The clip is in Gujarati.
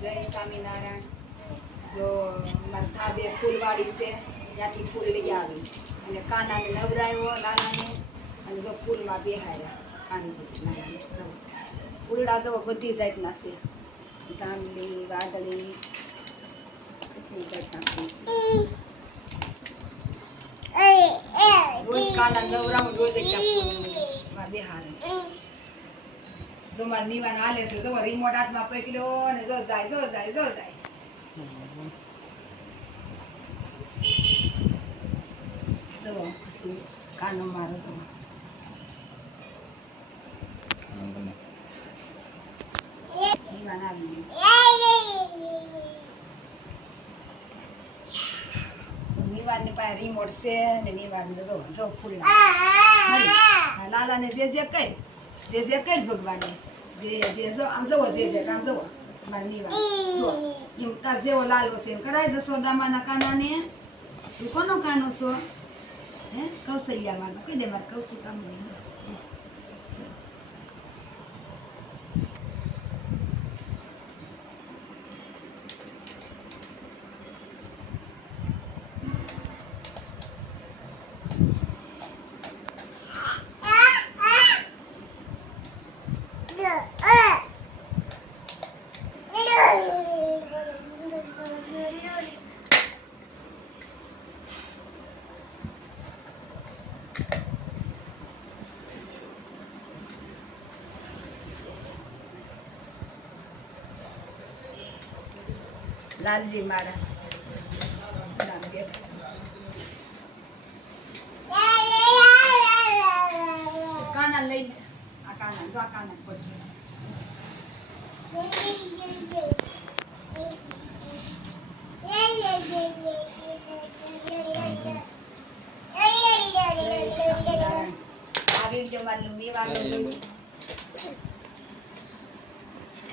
જય સ્વામિનારાયણ. જો મારા ધાબે ફૂલવાડી છે, ત્યાંથી ફૂલ લઈ આવી અને કાનાને નવરાવ્યો નાનાને, અને જો ફૂલમાં બેહાર્યા કાનજી નાનાને. જો ફૂલડા જો બધી જાતના છે, જાંબલી, વાદળી, કેટલી જાતના ફૂલ છે. રોજ કાના નવરાવું, રોજ એક ફૂલમાં બેહારે. જો મારા નીવાન હાલે છે, જો રિમોટ હાથમાં પકડ્યો અને જો જાય, જો જાય, જો જાય. જો પછી કાનો મારો જો નીવાન આવી ગયું. નીવાનની પાસે રિમોટ છે ને નીવાન જો જો ફૂલ લાલાને જે કઈ જે કઈ ભગવાને જે જો આમ જવો જે આમ જવો મારા નીવા જો એમ તાર જેવો લાલો છે એમ કરાય. જશોદામાના કાનાને તું કોનો કાનો છો? હે કૌશલ્યામાંનો કહી દે મારે કૌશિકામાં. લાલજી મહારાજ કાના લઈ લે. આ કાના જો આ કાના પડી આ વિડીયો મારું નિવારણ